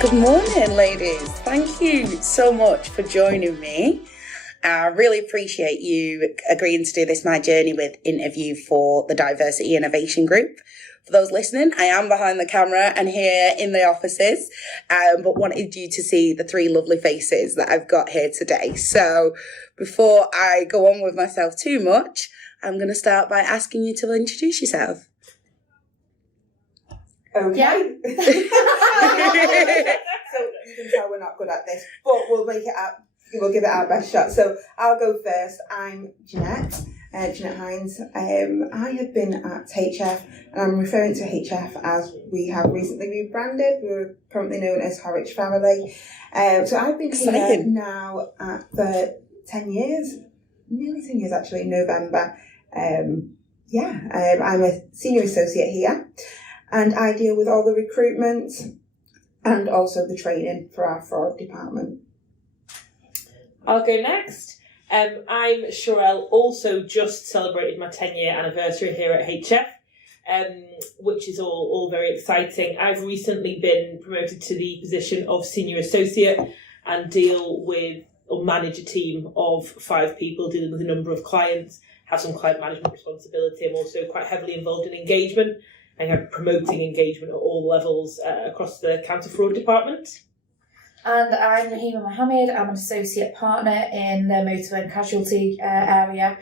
Good morning, ladies. Thank you so much for joining me. I really appreciate you agreeing to do this My Journey With interview for the Diversity Innovation Group. For those listening, I am behind the camera and here in the offices, but wanted you to see the three lovely faces that I've got here today. So before I go on with myself too much, I'm going to start by asking you to introduce yourself. Okay. Yeah. So you can tell we're not good at this, but we'll make it out. We'll give it our best shot. So I'll go first. I'm Jeanette, Jeanette Hines. I have been at HF, and I'm referring to HF as we have recently rebranded. We're currently known as Horwich Family. So I've been here now for 10 years, nearly 10 years actually, in November. I'm a senior associate here. And I deal with all the recruitment and also the training for our fraud department. I'll go next. I'm Cherelle, also just celebrated my 10-year anniversary here at HF, which is all very exciting. I've recently been promoted to the position of senior associate and deal with or manage a team of 5 people dealing with a number of clients, have some client management responsibility. I'm also quite heavily involved in engagement. I'm promoting engagement at all levels across the counter-fraud department. And I'm Raheema Mohammed. I'm an associate partner in the motor and casualty area,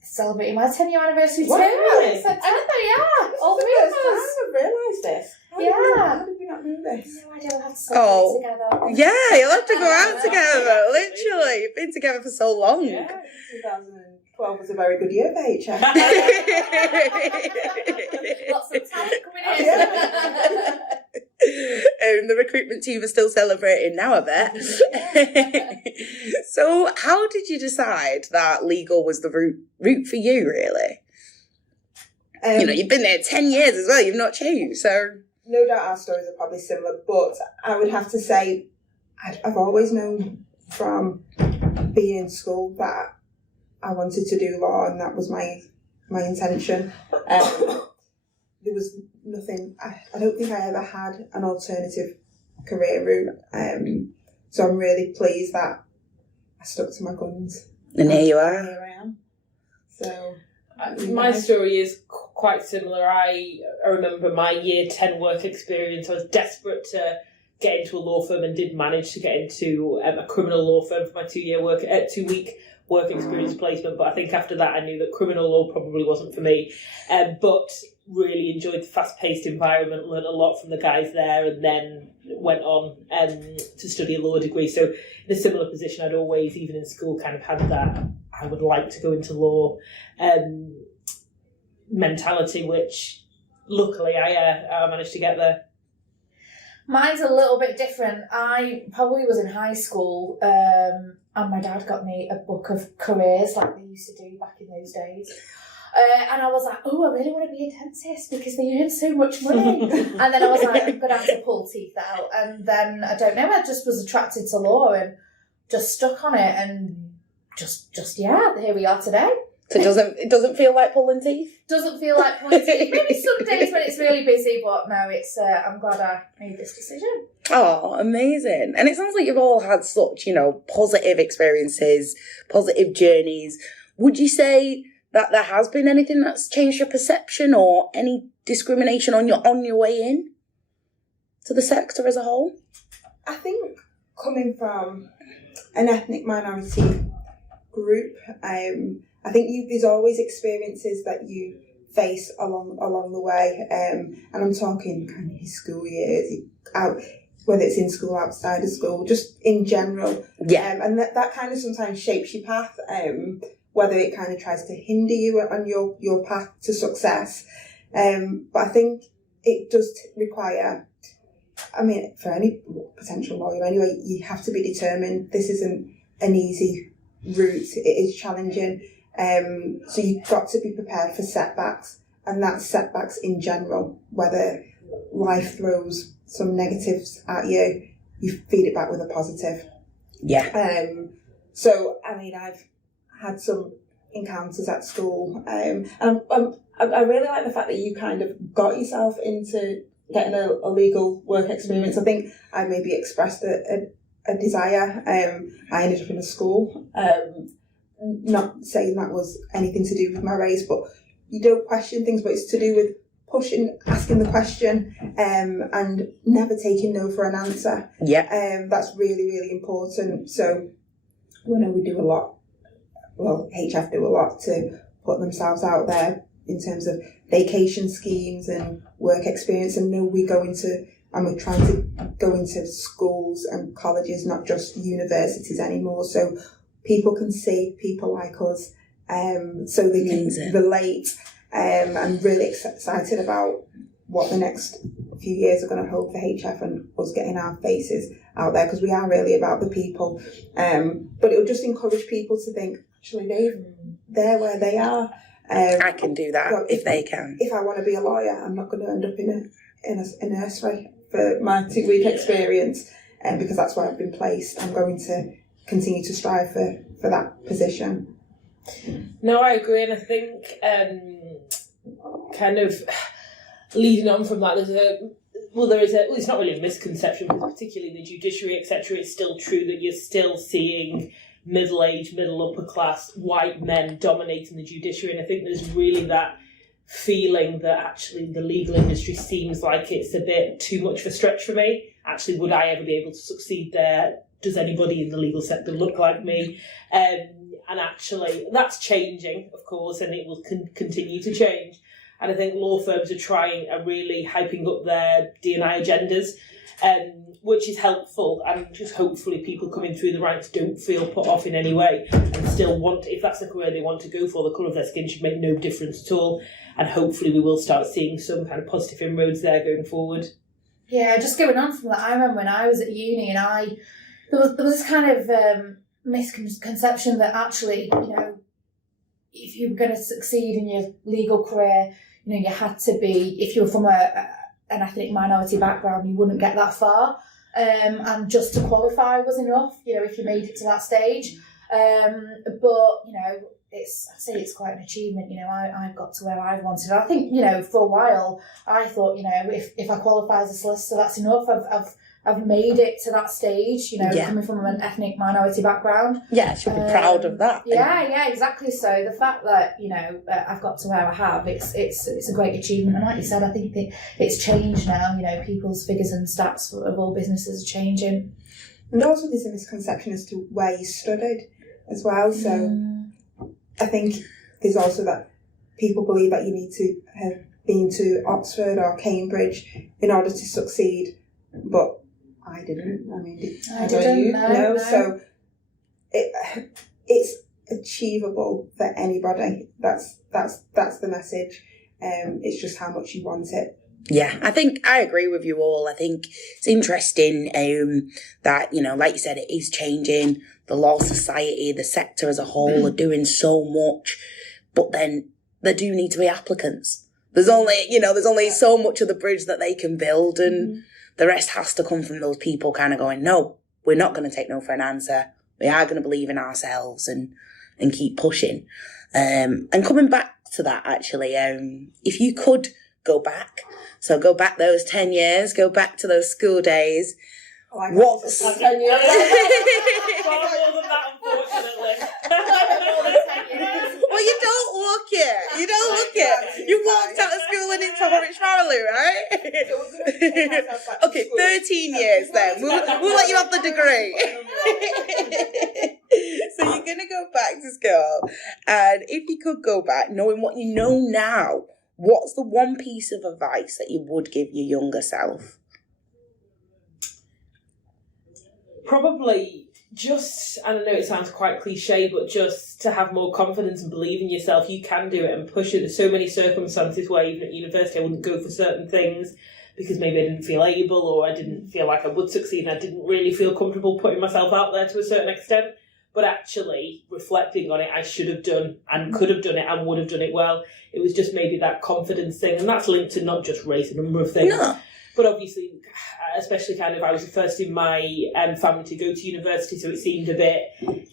celebrating my 10-year anniversary too. Really? September, yeah. All three of us. I realised this. How did we not know this? No idea, we'll have to celebrate together. Yeah, you'll have to go out together, literally. You've been together for so long. Yeah, 2012 was a very good year for HF. Lots of talent coming in. The recruitment team are still celebrating now, I bet. So how did you decide that legal was the route for you, really? You've been there 10 years as well, you've not changed, so... No doubt our stories are probably similar, but I would have to say I've always known from being in school that I wanted to do law, and that was my intention. There was nothing, I don't think I ever had an alternative career route. So I'm really pleased that I stuck to my guns. And here you are. Here I am. So my story is quite similar. I remember my year 10 work experience. I was desperate to get into a law firm and did manage to get into a criminal law firm for my 2-week work experience placement. But I think after that I knew that criminal law probably wasn't for me. But really enjoyed the fast-paced environment, learned a lot from the guys there, and then went on to study a law degree. So in a similar position, I'd always, even in school, kind of had that I would like to go into law mentality, which luckily I managed to get there. Mine's a little bit different. I probably was in high school and my dad got me a book of careers like they used to do back in those days. And I was like, oh, I really want to be a dentist because they earn so much money. And then I was like, I'm going to have to pull teeth out. And then, I don't know, I just was attracted to law and just stuck on it. And just here we are today. So it doesn't feel like pulling teeth? Doesn't feel like pulling teeth. Maybe some days when it's really busy, but no, it's. I'm glad I made this decision. Oh, amazing. And it sounds like you've all had such, positive experiences, positive journeys. Would you say that there has been anything that's changed your perception or any discrimination on your way in to the sector as a whole? I think coming from an ethnic minority group, I think there's always experiences that you face along the way, and I'm talking kind of his school years, whether it's in school, outside of school, just in general. Yeah. And that kind of sometimes shapes your path, whether it kind of tries to hinder you on your path to success. But I think it does require, for any potential lawyer anyway, you have to be determined. This isn't an easy route. It is challenging. So you've got to be prepared for setbacks, and that's setbacks in general, whether life throws some negatives at you, you feed it back with a positive. Yeah. So, I've had some encounters at school, and I really like the fact that you kind of got yourself into getting a legal work experience. I think I maybe expressed a desire. I ended up in a school. Not saying that was anything to do with my race, but you don't question things, but it's to do with pushing, asking the question, and never taking no for an answer. Yeah. That's really, really important. So we know we do a lot. Well, HF do a lot to put themselves out there in terms of vacation schemes and work experience. And know we're trying to go into schools and colleges, not just universities anymore. So people can see people like us, so they can relate. I'm really excited about what the next few years are going to hold for HF and us getting our faces out there, because we are really about the people. But it will just encourage people to think, actually, they're where they are. I can do that if they can. If I want to be a lawyer, I'm not going to end up in a nursery for my 2-week experience, because that's where I've been placed. I'm going to continue to strive for that position. No, I agree, and I think kind of leading on from that, it's not really a misconception, because particularly in the judiciary, etc., it's still true that you're still seeing middle-aged, middle-upper-class white men dominating the judiciary, and I think there's really that feeling that actually the legal industry seems like it's a bit too much of a stretch for me. Actually, would I ever be able to succeed there? Does anybody in the legal sector look like me? And actually, that's changing, of course, and it will continue to change. And I think law firms are really hyping up their D&I agendas, which is helpful. And just hopefully people coming through the ranks don't feel put off in any way and still want, if that's the career they want to go for, the colour of their skin should make no difference at all. And hopefully we will start seeing some kind of positive inroads there going forward. Yeah, just going on from that, I remember when I was at uni and there was this kind of misconception that actually, if you were going to succeed in your legal career, you had to be, if you were from an ethnic minority background, you wouldn't get that far. And just to qualify was enough, if you made it to that stage. But, I'd say it's quite an achievement. I've got to where I wanted. I think, for a while, I thought, if I qualify as a solicitor, that's enough. I've made it to that stage, coming from an ethnic minority background. Yeah, I should be proud of that. Yeah, exactly. So the fact that, I've got to where I have, it's a great achievement. And like you said, I think it's changed now. People's figures and stats of all businesses are changing. And also there's a misconception as to where you studied as well. So I think there's also that people believe that you need to have been to Oxford or Cambridge in order to succeed. But I didn't. I mean, I didn't. No. So it's achievable for anybody. That's the message. It's just how much you want it. Yeah, I think I agree with you all. I think it's interesting that, like you said, it is changing. The law society, the sector as a whole are doing so much, but then there do need to be applicants. There's only so much of the bridge that they can build, and the rest has to come from those people kind of going, no, we're not going to take no for an answer. We are going to believe in ourselves and keep pushing. And coming back to that, actually, if you could go back those 10 years, go back to those school days. What's 10 years? Far more than that, unfortunately. Well, you don't look it. You walked out of school and into Horwich Family, right? Okay, 13 years then. We'll let you have the degree. So you're going to go back to school, and if you could go back, knowing what you know now, what's the one piece of advice that you would give your younger self? Probably just, I don't know, it sounds quite cliche, but just to have more confidence and believe in yourself. You can do it and push it. There's so many circumstances where even at university I wouldn't go for certain things because maybe I didn't feel able, or I didn't feel like I would succeed, and I didn't really feel comfortable putting myself out there to a certain extent. But actually, reflecting on it, I should have done and could have done it and would have done it well. It was just maybe that confidence thing, and that's linked to not just race, a number of things. No. But obviously, especially kind of, I was the first in my family to go to university, so it seemed a bit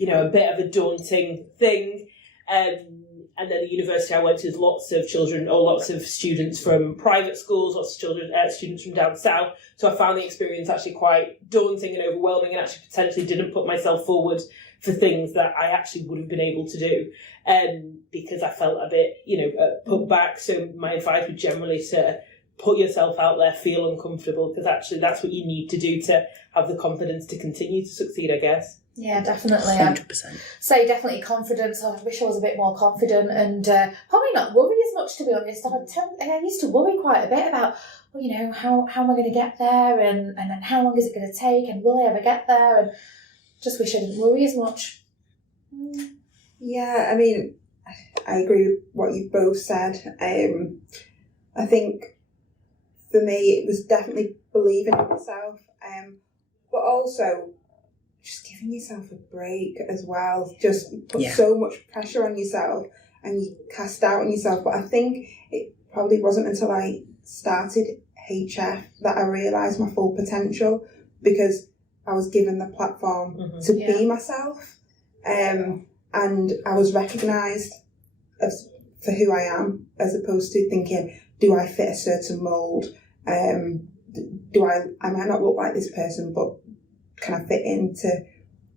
of a daunting thing. And And then the university I went to is lots of children, or lots of students from private schools, lots of students from down south. So I found the experience actually quite daunting and overwhelming, and actually potentially didn't put myself forward for things that I actually would have been able to do, because I felt a bit, put back. So my advice would generally to put yourself out there, feel uncomfortable, because actually that's what you need to do to have the confidence to continue to succeed, I guess. Yeah, definitely. 100%. Say definitely confidence. I wish I was a bit more confident, and probably not worry as much, to be honest. I used to worry quite a bit about, how am I going to get there, and how long is it going to take, and will I ever get there, and just wish I didn't worry as much. Yeah, I mean, I agree with what you've both said. I think for me it was definitely believing in myself, but also just giving yourself a break as well. Just put so much pressure on yourself and you cast doubt on yourself. But I think it probably wasn't until I started HF that I realised my full potential, because I was given the platform to be myself, and I was recognised for who I am, as opposed to thinking, do I fit a certain mould? I might not look like this person, but can I fit into,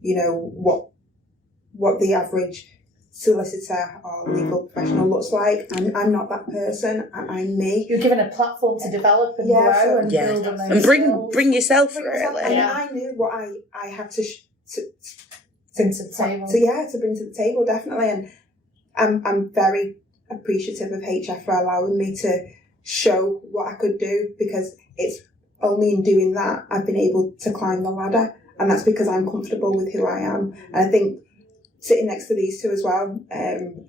what the average solicitor or legal professional looks like? I'm not that person. I'm me. You're given a platform to develop and grow and build on those and bring yourself really. And I knew what I had to bring to the table. To bring to the table, definitely. And I'm very appreciative of HF for allowing me to show what I could do, because it's only in doing that I've been able to climb the ladder, and that's because I'm comfortable with who I am. And I think sitting next to these two as well,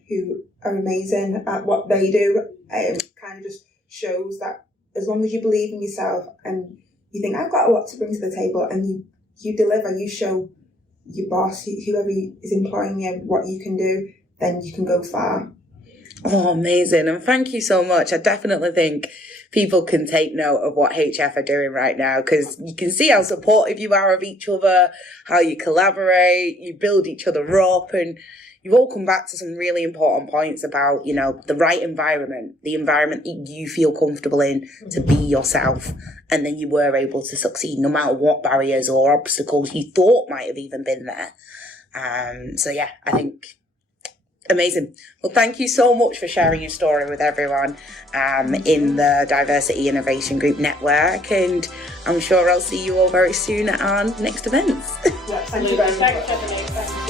who are amazing at what they do, kind of just shows that as long as you believe in yourself and you think, I've got a lot to bring to the table, and you deliver, you show your boss, whoever is employing you, what you can do, then you can go far. Oh, amazing. And thank you so much. I definitely think people can take note of what HF are doing right now, because you can see how supportive you are of each other, how you collaborate, you build each other up, and you've all come back to some really important points about, the right environment, the environment that you feel comfortable in to be yourself. And then you were able to succeed no matter what barriers or obstacles you thought might have even been there. I think amazing. Well, thank you so much for sharing your story with everyone in the Diversity Innovation Group network, and I'm sure I'll see you all very soon at our next events. Yeah, thank you very much. Thanks, Stephanie.